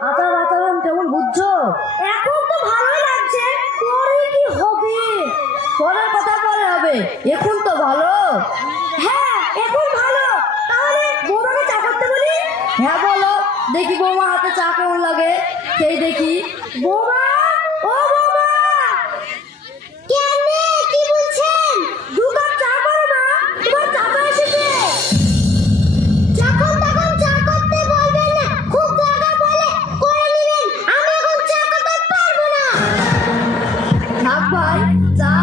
আতা আচরণ কেমন বুঝছ এখন তো ভালোই লাগছে পরে কি হবে? পরের কথা পরে হবে। এখন তো ভালো। হ্যাঁ এখন ভালো। তাহলে বৌমাকে চা করতে বলি? হ্যাঁ বলো। দেখি বৌমা হাতে চা কেমন লাগে। সেই দেখি। বৌমা die, die.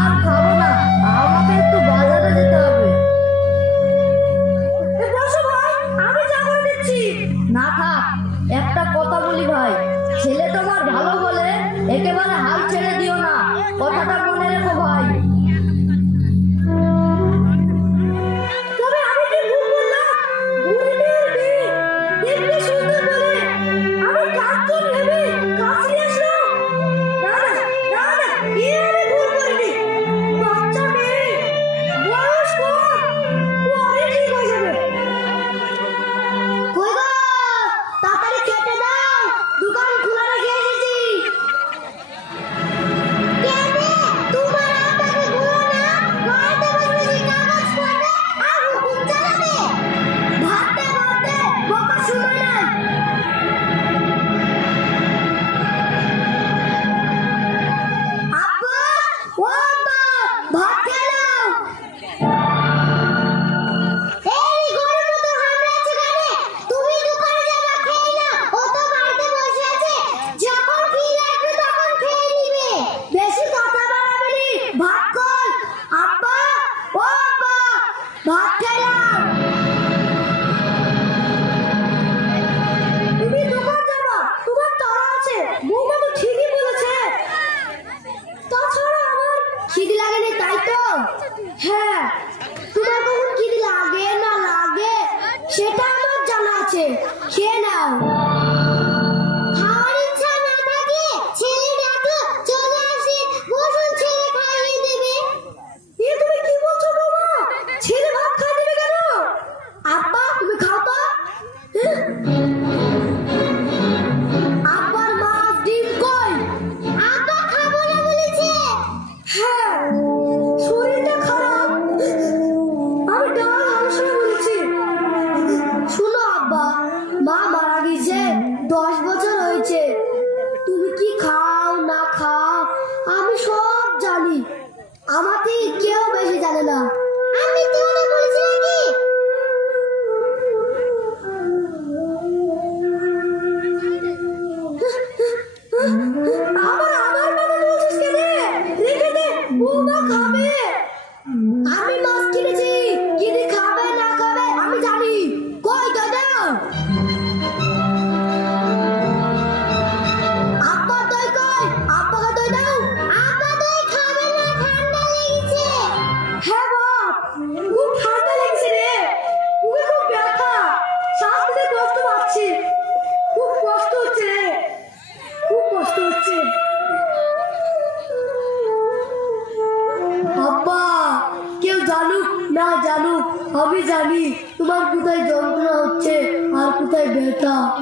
sampai beta.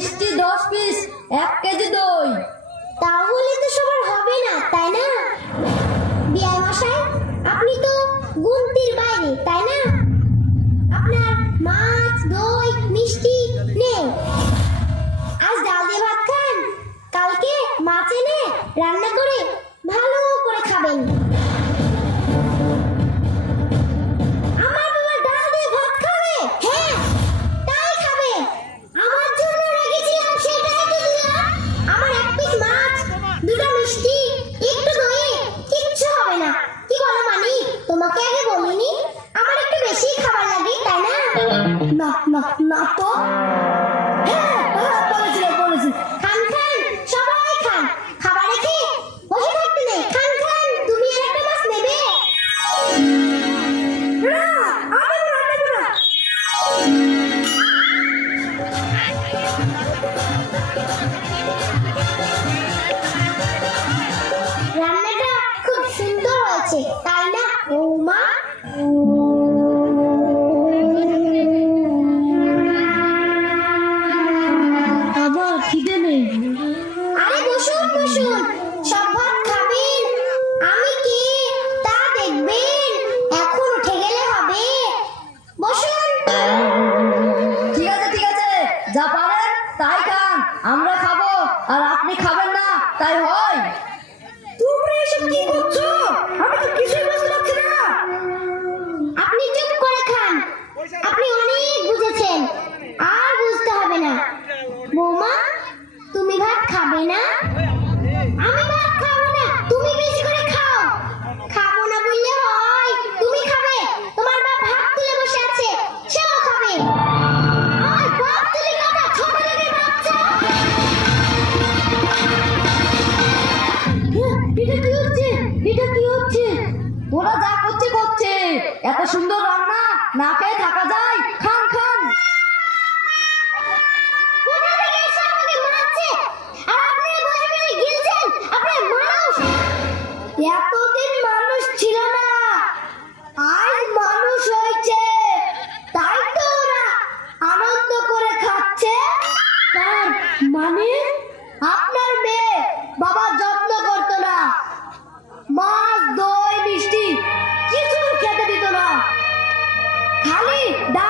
মিষ্টি দশ পিস এক আমরা খাব আর আপনি খাবেন না তাই হয়। সুন্দর три, да!